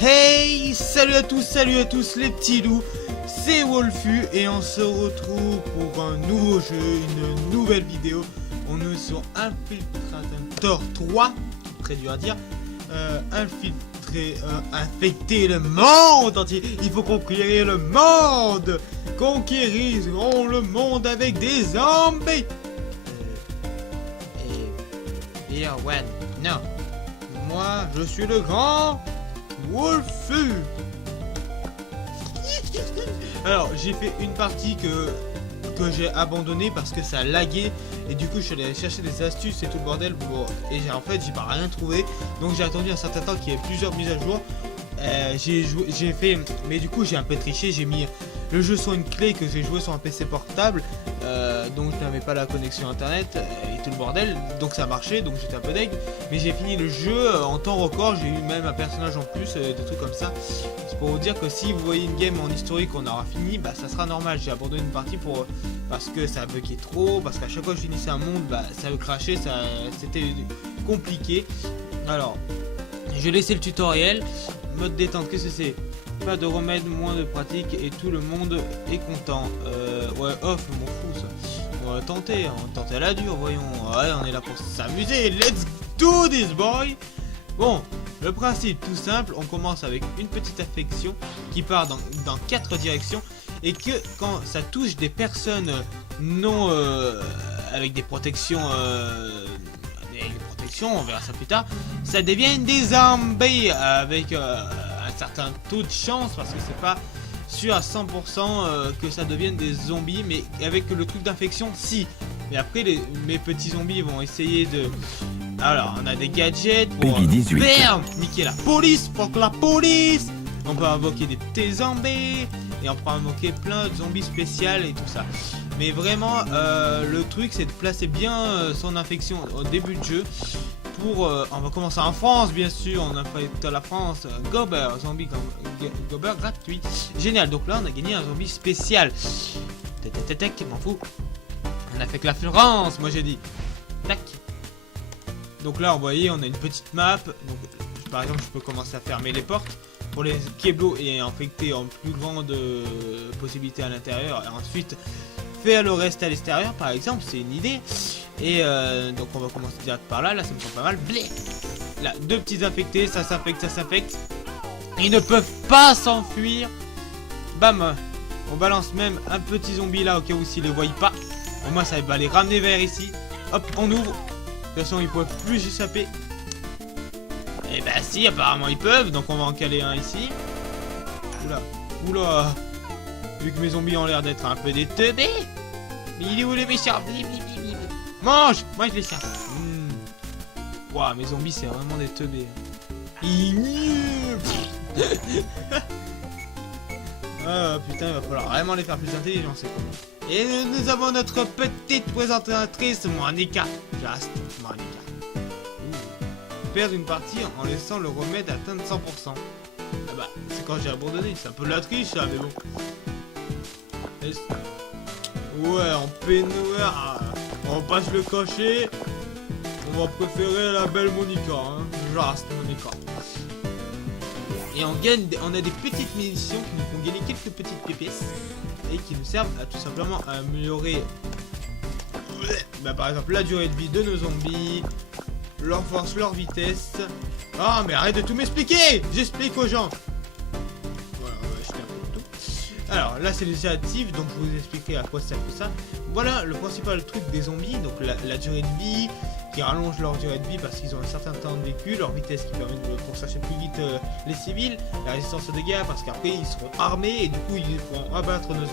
Hey, salut à tous les petits loups, c'est Wolfu et on se retrouve pour un nouveau jeu, une nouvelle vidéo. On est sur Infiltrator 3, très dur à dire, infecter le monde entier. Il faut conquérir le monde, conquérirons le monde avec des zombies. Ouais, non, moi je suis le grand Wolfu. Alors j'ai fait une partie que j'ai abandonnée parce que ça laguait et du coup je suis allé chercher des astuces et tout le bordel pour... et en fait j'ai pas rien trouvé, donc j'ai attendu un certain temps qu'il y ait plusieurs mises à jour. J'ai fait, mais du coup j'ai un peu triché, j'ai mis le jeu sur une clé que j'ai joué sur un PC portable, donc je n'avais pas la connexion internet et tout le bordel, donc ça marchait, donc j'étais un peu deg, mais j'ai fini le jeu en temps record, j'ai eu même un personnage en plus, des trucs comme ça. C'est pour vous dire que si vous voyez une game en historique on aura fini, bah ça sera normal, j'ai abandonné une partie parce que ça buguait trop, parce qu'à chaque fois que je finissais un monde, bah ça crachait, c'était compliqué. Alors je laissais le tutoriel. Mode détente, qu'est-ce que c'est? Pas de remède, moins de pratique et tout le monde est content. Ouais, off, je m'en fous ça. On va tenter, à la dure, voyons. Ouais, on est là pour s'amuser. Let's do this, boy! Bon, le principe tout simple, on commence avec une petite affection qui part dans 4 directions et que quand ça touche des personnes non avec des protections on verra ça plus tard, ça devient des zombies avec un certain taux de chance parce que c'est pas sûr à 100% que ça devienne des zombies, mais avec le truc d'infection si. Mais après mes petits zombies vont essayer de... Alors on a des gadgets pour niquer la police, pour que la police. On peut invoquer des petits zombies et on peut invoquer plein de zombies spéciaux et tout ça. Mais vraiment le truc c'est de placer bien son infection au début de jeu pour on va commencer en France bien sûr, on a fait la France, Gober, zombie Gober gratuit, génial. Donc là on a gagné un zombie spécial, tac, m'en fous, on a fait que la France, moi j'ai dit tac. Donc là vous voyez on a une petite map, donc par exemple je peux commencer à fermer les portes pour les Keblo et infecter en plus grande possibilité à l'intérieur et ensuite faire le reste à l'extérieur par exemple, c'est une idée. Et donc on va commencer direct par là, ça me semble pas mal. Blé. Là, deux petits infectés, ça s'infecte. Ils ne peuvent pas s'enfuir. Bam. On balance même un petit zombie là au cas où s'ils les voient pas. Au moins ça va les ramener vers ici. Hop, on ouvre. De toute façon ils peuvent plus échapper. Et bah si, apparemment ils peuvent, donc on va en caler un ici. Oula. Vu que mes zombies ont l'air d'être un peu des teubés. Mais il est où le méchant? Mange les chiens. Waouh, mes zombies c'est vraiment des teubés. Ah putain, il va falloir vraiment les faire plus intelligents, c'est con. Et nous avons notre petite présentatrice, Monica. Just Monica. Perdre une partie en laissant le remède atteindre 100%. Ah bah, c'est quand j'ai abandonné, c'est un peu de la triche ça, mais bon. Ouais, en peignoir, on passe le cocher. On va préférer la belle Monica, hein. Just Monica. Et on a des petites munitions qui nous font gagner quelques petites pièces et qui nous servent à tout simplement à améliorer, bah, par exemple la durée de vie de nos zombies, leur force, leur vitesse. Ah mais arrête de tout m'expliquer, j'explique aux gens. Voilà, je t'ai un peu tout. Alors là c'est les actifs, donc je vous expliquerai à quoi ça fait ça. Voilà le principal truc des zombies, donc la durée de vie qui rallonge leur durée de vie parce qu'ils ont un certain temps de vécu, leur vitesse qui permet de pourchasser plus vite les civils, la résistance aux dégâts parce qu'après ils seront armés et du coup ils pourront abattre nos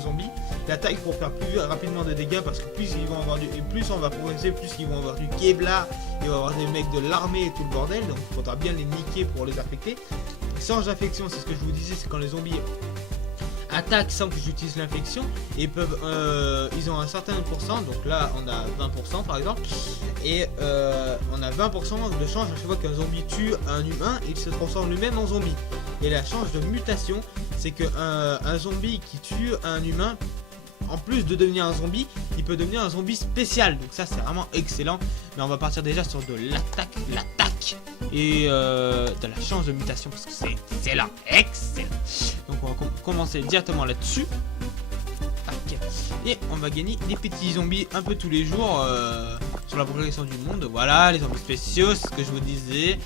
zombies, la taille pour faire plus rapidement de dégâts parce que plus ils vont avoir et plus on va progresser, plus ils vont avoir du Kevlar, il va y avoir des mecs de l'armée et tout le bordel, donc il faudra bien les niquer pour les affecter. Sans infection, c'est ce que je vous disais, c'est quand les zombies attaquent sans que j'utilise l'infection et peuvent ils ont un certain pourcent, donc là on a 20% par exemple et on a 20% de chance à chaque fois qu'un zombie tue un humain, il se transforme lui-même en zombie. Et la chance de mutation, c'est que un zombie qui tue un humain en plus de devenir un zombie, il peut devenir un zombie spécial. Donc ça c'est vraiment excellent. Mais on va partir déjà sur de l'attaque et de la chance de mutation parce que c'est excellent. Donc on va commencer directement là-dessus. Et on va gagner des petits zombies un peu tous les jours sur la progression du monde. Voilà, les zombies spéciaux, c'est ce que je vous disais.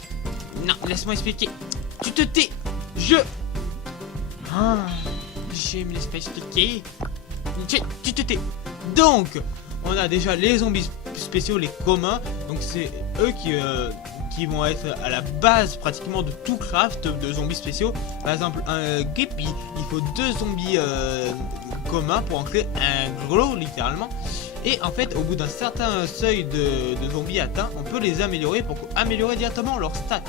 Non, laisse-moi expliquer. Tu te tais. Je me laisse pas expliquer. Tu te tais. Donc, on a déjà les zombies spéciaux, les communs. Donc c'est eux qui vont être à la base pratiquement de tout craft de zombies spéciaux. Par exemple, un guépi, il faut 2 zombies communs pour en créer un gros littéralement. Et en fait, au bout d'un certain seuil de zombies atteints, on peut les améliorer pour améliorer directement leurs stats.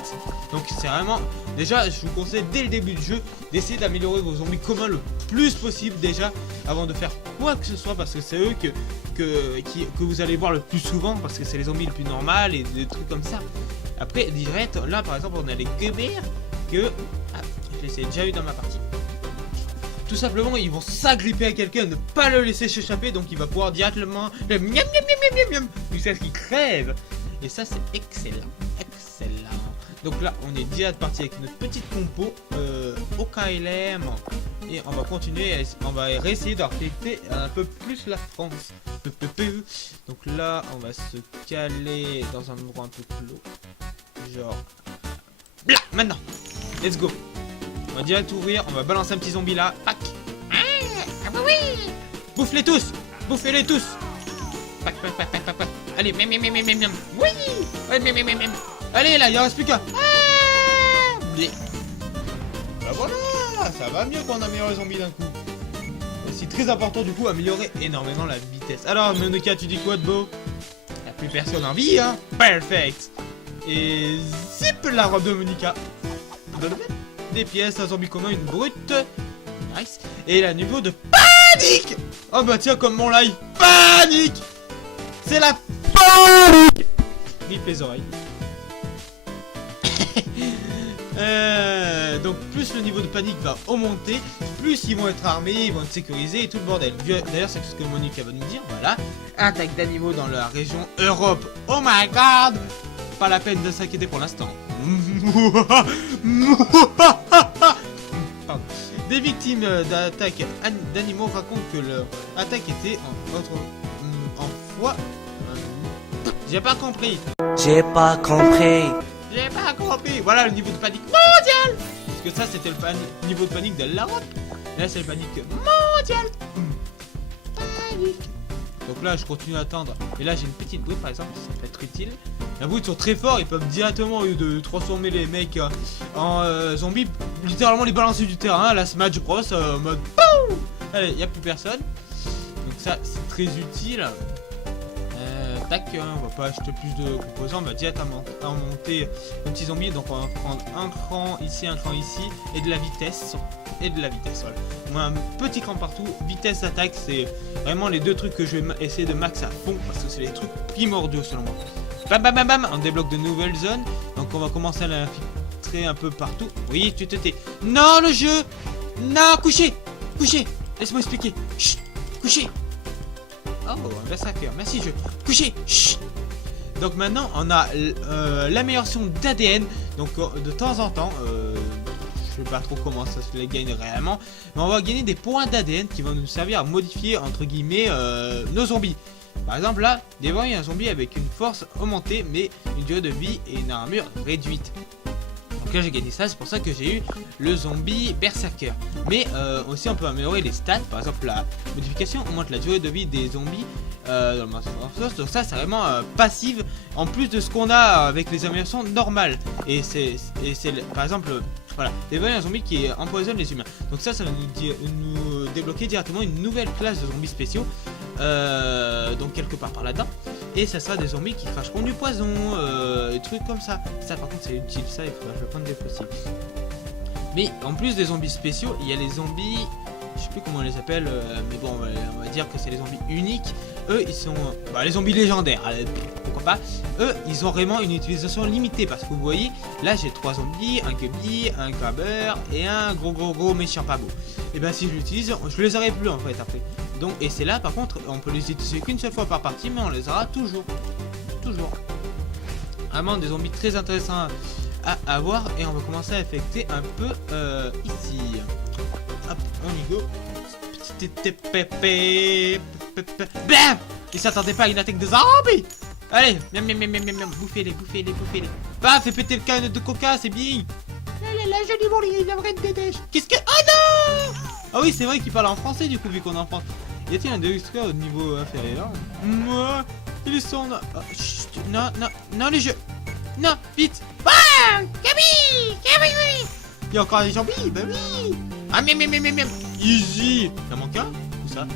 Donc c'est vraiment, déjà je vous conseille dès le début du jeu d'essayer d'améliorer vos zombies communs le plus possible déjà avant de faire quoi que ce soit, parce que c'est eux que vous allez voir le plus souvent, parce que c'est les zombies les plus normales et des trucs comme ça. Après direct, là par exemple on a les guébers que je les ai déjà eu dans ma partie. Tout simplement ils vont s'agripper à quelqu'un, ne pas le laisser s'échapper, donc il va pouvoir directement le miam miam miam miam miam jusqu'à ce qu'il crève. Et ça c'est excellent. Donc là on est déjà parti avec une petite compo au KLM. Et on va continuer, on va essayer de refléter un peu plus la France. Donc là on va se caler dans un endroit un peu clos. Genre là, maintenant. Let's go. On va direct ouvrir, on va balancer un petit zombie là. Pac. Ah bah oui. Bouffe-les tous. Bouffez-les tous. Pac. Allez, miam. Oui. Ouais, miam. Allez là, il en reste plus qu'un. Bah voilà, ça va mieux quand on améliore les zombies d'un coup. C'est très important du coup, améliorer énormément la vitesse. Alors Monica, tu dis quoi de beau? Y'a plus personne en vie, hein? Perfect. Et zip la robe de Monica. Des pièces, un zombie commun, une brute. Nice. Et là, niveau de panique. Oh bah tiens, comme mon live. Panique. C'est la panique. Rip les oreilles. Donc plus le niveau de panique va augmenter, plus ils vont être armés, ils vont être sécurisés et tout le bordel. D'ailleurs c'est ce que Monica va nous dire. Voilà. Attaque d'animaux dans la région Europe. Oh my god. Pas la peine de s'inquiéter pour l'instant. Des victimes d'attaques d'animaux racontent que leur attaque était en foi. J'ai pas compris. Voilà le niveau de panique mondial. Parce que ça c'était le niveau de panique de l'Europe. Là c'est le panique mondial. Panique. Donc là je continue à attendre. Et là j'ai une petite brute par exemple, ça peut être utile. Les brutes sont très forts, ils peuvent directement, au lieu de transformer les mecs en zombies, littéralement les balancer du terrain, la Smash Bros en mode POUM. Allez, il n'y a plus personne. Donc ça c'est très utile. Tac, on va pas acheter plus de composants, on va direct monter un petit zombie. Donc on va prendre un cran ici, et de la vitesse. Voilà. On a un petit cran partout. Vitesse, attaque, c'est vraiment les deux trucs que je vais essayer de max à fond parce que c'est les trucs primordiaux selon moi. Bam, on débloque de nouvelles zones. Donc on va commencer à l'infiltrer un peu partout. Oui, tu te tais. Non, le jeu. Non, couchez. Laisse-moi expliquer. Chut, couchez. Oh, un berserker, merci jeu. Couchez. Chut. Donc maintenant on a l'amélioration d'ADN. Donc de temps en temps, je sais pas trop comment ça se les gagne réellement, mais on va gagner des points d'ADN qui vont nous servir à modifier entre guillemets nos zombies. Par exemple là, devant il y a un zombie avec une force augmentée mais une durée de vie et une armure réduite. Donc là j'ai gagné ça, c'est pour ça que j'ai eu le zombie berserker. Mais aussi on peut améliorer les stats, par exemple la modification augmente la durée de vie des zombies dans le Master of Force. Donc ça c'est vraiment passive en plus de ce qu'on a avec les améliorations normales. Et c'est par exemple voilà, il y a un zombie qui empoisonne les humains. Donc ça va nous débloquer directement une nouvelle classe de zombies spéciaux. Donc quelque part par là-dedans. Et ça sera des zombies qui cracheront du poison, des trucs comme ça. Ça par contre c'est utile, ça il faudra que je le prenne des possibles. Mais en plus des zombies spéciaux, il y a les zombies, je sais plus comment on les appelle, mais bon on va dire que c'est les zombies uniques. Eux ils sont, les zombies légendaires, pourquoi pas. Eux ils ont vraiment une utilisation limitée parce que vous voyez, là j'ai 3 zombies, un guebi, un grabber et un gros méchant pas beau. Et ben si je l'utilise, je les aurai plus en fait après. Donc, et c'est là par contre, on peut les utiliser qu'une seule fois par partie, mais on les aura toujours. Toujours. Vraiment des zombies très intéressants à avoir. Et on va commencer à affecter un peu ici. Hop, on y go. Bam! Il s'attendait pas à une attaque de zombies. Allez, miam miam miam miam miam, bouffez-les, bouffez-les, bouffez-les. Bah, fais péter le canne de coca, c'est bien. Là, joli mon lit, il aimerait une dédèche. Qu'est-ce que... Oh non! Ah oui, c'est vrai qu'il parle en français du coup, vu qu'on est en France. Y a-t-il un déluxe au niveau inférieur? Moi, ils sont... Oh, chut, non, non, non, les jeux. Non, vite. Ah, Camille, Camille. Il y a encore des zombies, bah oui. Ah, miam, miam, miam, miam. Easy. T'as manqué un? Où ça?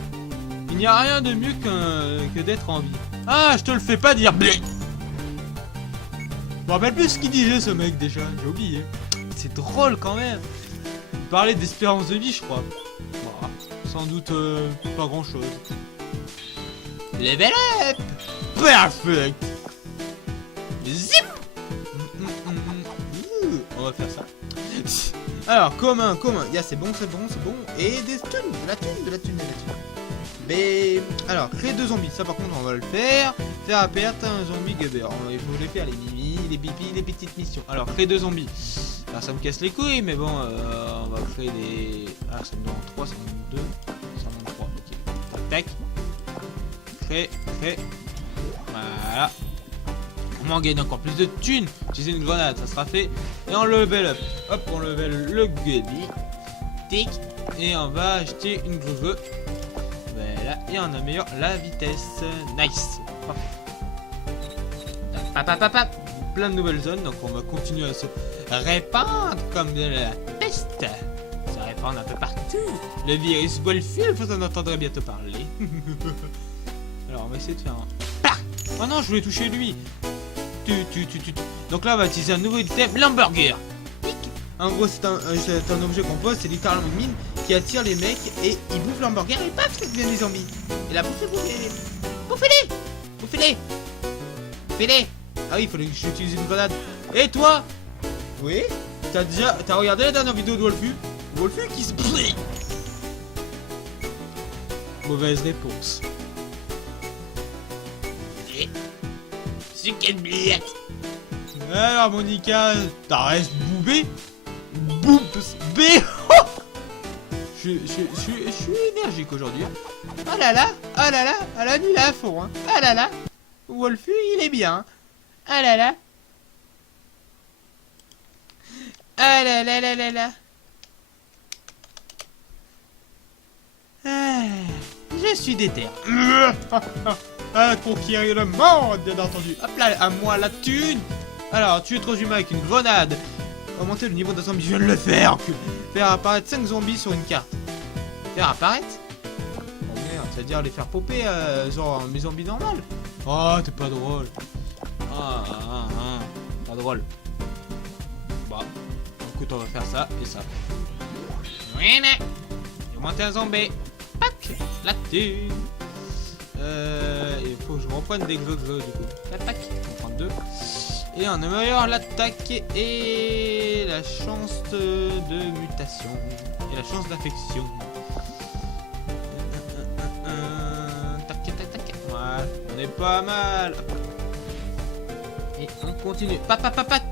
Il n'y a rien de mieux que d'être en vie. Ah, je te le fais pas dire. Blé. Je me rappelle plus ce qu'il disait ce mec déjà, j'ai oublié. C'est drôle quand même. Il parlait d'espérance de vie, je crois. Bon, sans doute pas grand chose. Level up. Perfect. Zip. On va faire ça. Alors, commun. Yeah, c'est bon. Et des thunes, de la thune. Mais alors, créer 2 zombies, ça par contre on va le faire. Faire apparaître un zombie gubber. Il faut les faire, les mimi, les pipi, les petites missions. Alors, créer 2 zombies. Alors ça me casse les couilles, mais bon, on va créer des... Ah, ça me donne 3, ça me donne 2, ça me donne 3, ok. Tac. Créer. Voilà. On gagne encore plus de thunes. Utiliser une grenade, ça sera fait. Et on level up. Hop, on level le gobi. Tic. Et on va acheter une glue. Voilà. Et on améliore la vitesse. Nice. Parfait. Plein de nouvelles zones. Donc on va continuer à se répandre comme de la peste. Ça répand un peu partout. Le virus Wolful, vous en entendrez bientôt parler. Alors on va essayer de faire un... Oh non, je voulais toucher lui. Donc là on va utiliser un nouveau item, l'hamburger. En gros c'est un objet qu'on pose, c'est littéralement une mine qui attire les mecs et ils bouffent l'hamburger et paf, ça devient des zombies. Et là bouffez-les. Ah oui, il fallait que j'utilise une grenade. Et toi? Oui? T'as regardé la dernière vidéo de Wolfu qui se... Mauvaise réponse. C'est quelle blette? Alors Monica, t'as resté boubé? Boups B. Je suis énergique aujourd'hui. Oh là là, elle a mis là à fond. Hein. Ah là là, Wolfu il est bien. Ah là là. Ah là là là là là. Ah, je suis déter. À conquérir le monde, bien entendu. Hop là, à moi la thune. Alors, tuer 3 humains avec une grenade. Augmenter le niveau de zombie. Je viens de le faire. Faire apparaître 5 zombies sur une carte. Faire apparaître? Oh merde, c'est-à-dire les faire popper, genre mes zombies normales. Oh, t'es pas drôle. Pas drôle. Bah, écoute, on va faire ça et ça. Voilà. Augmenter un zombie. Pac, la thune. Il faut que je reprenne des gleux du coup. Tac, on prend 2. Et on améliore l'attaque et la chance de mutation. Et la chance d'infection. Tac. Voilà, on est pas mal. Et on continue.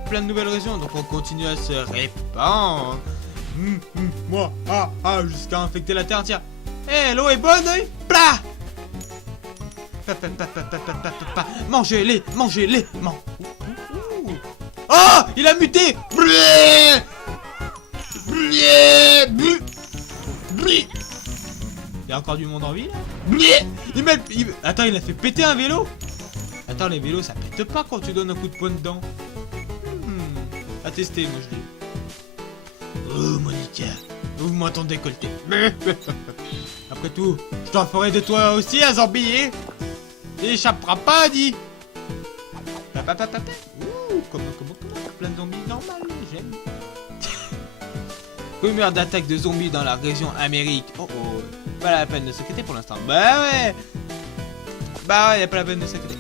Plein de nouvelles régions. Donc on continue à se répandre. Moi, jusqu'à infecter la terre entière. Eh, l'eau est bonne, hein? Plah! Mangez-les. Oh, il a muté. Il y a encore du monde en ville. Attends, il a fait péter un vélo. Attends, les vélos ça pète pas quand tu donnes un coup de poing dedans. À tester, moi je dis. Oh Monica, ouvre-moi ton décolleté. Après tout, je t'en ferai de toi aussi un zombie. T'échapperas pas, dit. Comment plein de zombies normal, j'aime. Rumeur d'attaque de zombies dans la région Amérique. Oh, pas la peine de s'inquiéter pour l'instant. Bah ouais, y a pas la peine de s'inquiéter.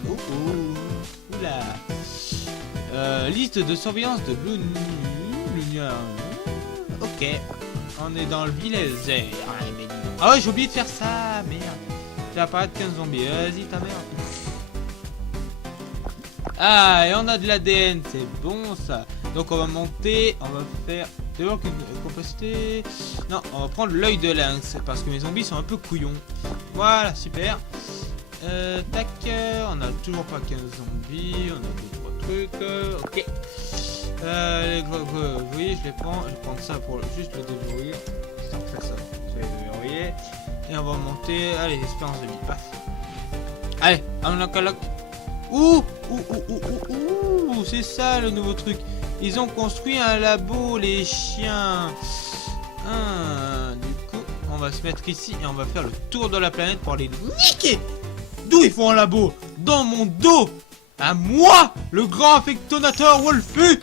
Oula. Liste de surveillance de Blue. Ok. On est dans le village. Ah ouais, j'ai oublié de faire ça, merde. Ça va apparaître 15 zombies. Vas-y, ta mère. Ah, et on a de l'ADN, c'est bon ça. Donc on va monter, on va faire... C'est bon qu'une capacité... Non, on va prendre l'œil de lynx, parce que mes zombies sont un peu couillons. Voilà, super. Tac, on a toujours pas 15 zombies, on a 2-3 trucs, ok. Les vous voyez, je les prends, je vais prendre ça pour juste le déverrouiller. C'est ça, ça, je vais le déverrouiller. Et on va monter, allez, espérance de vie, paf. Allez, unlock, unlock. Ouh, c'est ça le nouveau truc. Ils ont construit un labo, les chiens. Du coup, on va se mettre ici et on va faire le tour de la planète pour les niquer. D'où ils font un labo? Dans mon dos. À moi, le grand affectionnateur Wolfu.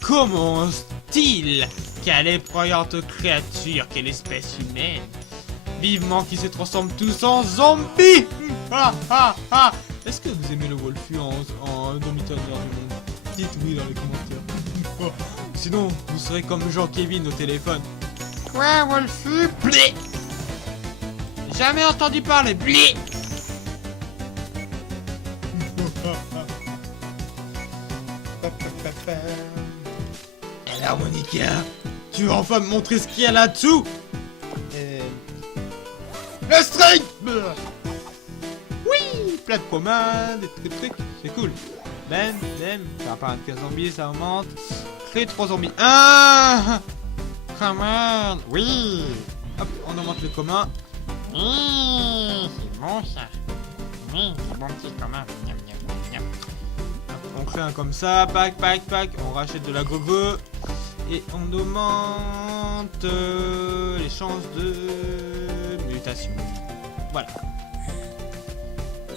Comment style? Quelle effrayante créature, quelle espèce humaine. Vivement qu'ils se transforment tous en zombies. Est-ce que vous aimez le Wolfu en dominateur du monde? Dites oui dans les commentaires. Sinon, vous serez comme Jean-Kevin au téléphone. Ouais, Wolfu, blé. Jamais entendu parler, blé. Alors, Monica, tu vas enfin me montrer ce qu'il y a là-dessous? Le string. Oui, plein de commandes, des trucs, c'est cool. Ben, ça va pas 15 zombies, ça augmente. Créer 3 zombies. Ah, commande, oui. Hop, on augmente le commun. C'est bon ça. Oui, c'est bon petit commun. On crée un comme ça, pack. On rachète de la gogo. Et on augmente les chances de mutation. Voilà.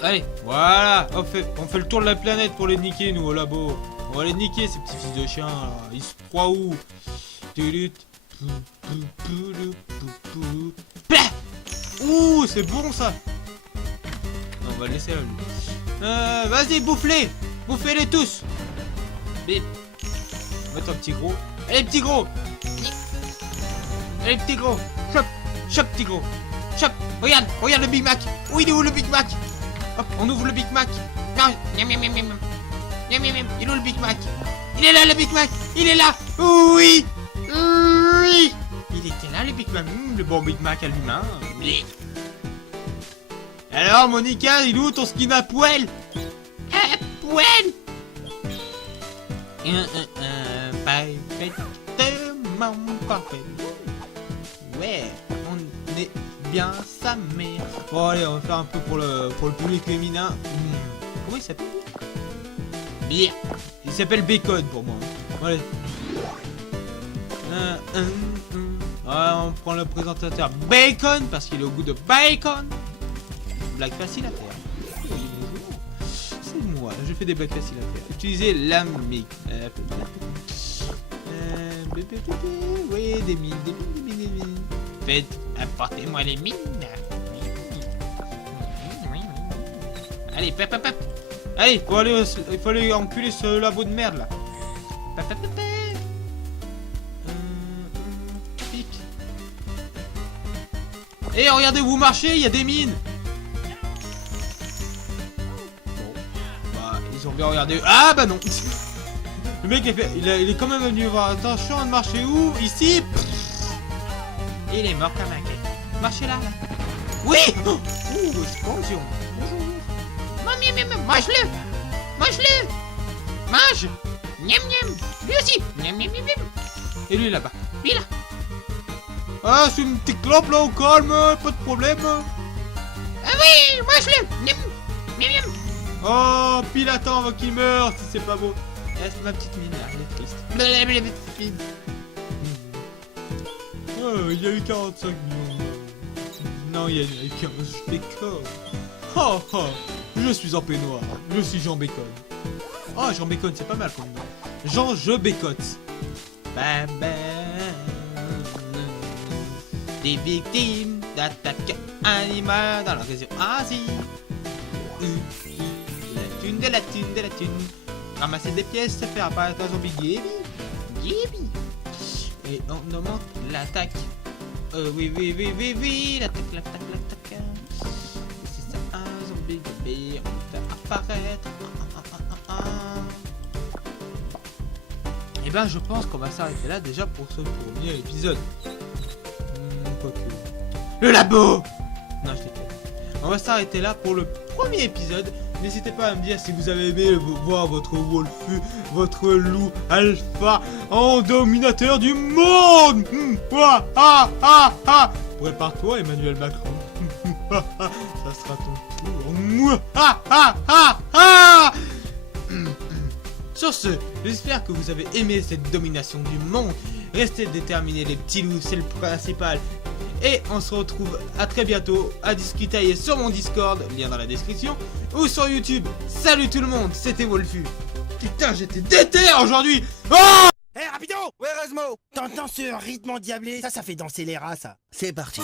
Allez, voilà, on fait le tour de la planète pour les niquer, nous, au labo. On va les niquer, ces petits fils de chiens, là. Ils se croient où? Ouh, c'est bon, ça. Non, on va le laisser là, lui. Vas-y, bouffe-les. Bouffez-les tous. Bip. Mets-toi, petit gros. Allez, petit gros. Allez, petit gros. Chope, petit gros. Chope. Regarde le Big Mac. Où il est où, le Big Mac? Hop, on ouvre le Big Mac. Non, il est où le Big Mac? Il est là, le Big Mac. Il est là. Oui. Il était là, le Big Mac. Le bon Big Mac à lui-même. Alors, Monica, il est où ton skin à poêle? Poêle. Parfait. Ouais, on est bien sa mère. Bon allez, on va faire un peu pour le public féminin. Comment il s'appelle? Bien. Il s'appelle Bacon pour moi. Allez. On prend le présentateur Bacon parce qu'il est au goût de bacon. Blague facile à faire. Oui, bonjour. C'est moi, je fais des blagues faciles à faire. Utilisez la mic. Oui, des mines. Faites, apportez-moi les mines. Allez, pep. Allez, il faut aller enculer ce labo de merde là. Et regardez, vous marchez, il y a des mines. Bah, ils ont bien regardé. Ah bah non. Le mec il est quand même venu voir. Attention, de marcher où? Ici. Et il est mort comme un quai. Marchez là. Oui. Explosion. Bonjour. Mange-le. Mange. Miam. Lui aussi. Miam. Et lui là-bas. Lui là. Ah, c'est une petite clope là au calme, pas de problème. Ah oui, mange-le. Miam. Oh, pile attends avant qu'il meure, si c'est pas beau. C'est ma petite mine, elle est triste. Oh, il y a eu 45 millions. Non, il y a eu 15. Je déconne. Oh, je suis en peignoir. Je suis Jean Bacon. Oh, Jean Bacon, c'est pas mal comme nom. Jean, je bécote. Des victimes d'attaques animales dans la région Asie. De la thune. Ramasser des pièces, faire apparaître un zombie Gibi. Et on augmente l'attaque Oui, la tac, la tac, la tac. C'est ça, un zombie bébé, on peut faire apparaître. Et ben, je pense qu'on va s'arrêter là déjà pour ce premier épisode. Quoique. Le labo! Non, je déconne. On va s'arrêter là pour le premier épisode. N'hésitez pas à me dire si vous avez aimé voir votre Wolfu, votre loup alpha en dominateur du monde. Prépare-toi, Emmanuel Macron. Ça sera ton tour. Sur ce, j'espère que vous avez aimé cette domination du monde. Restez déterminés les petits loups, c'est le principal. Et on se retrouve à très bientôt à discuter sur mon Discord, lien dans la description, ou sur YouTube. Salut tout le monde, c'était Wolfu. Putain, j'étais déter aujourd'hui. Oh Hé, rapido! Ouais, Erasmo! T'entends ce rythme endiablé? Ça fait danser les rats, ça. C'est parti.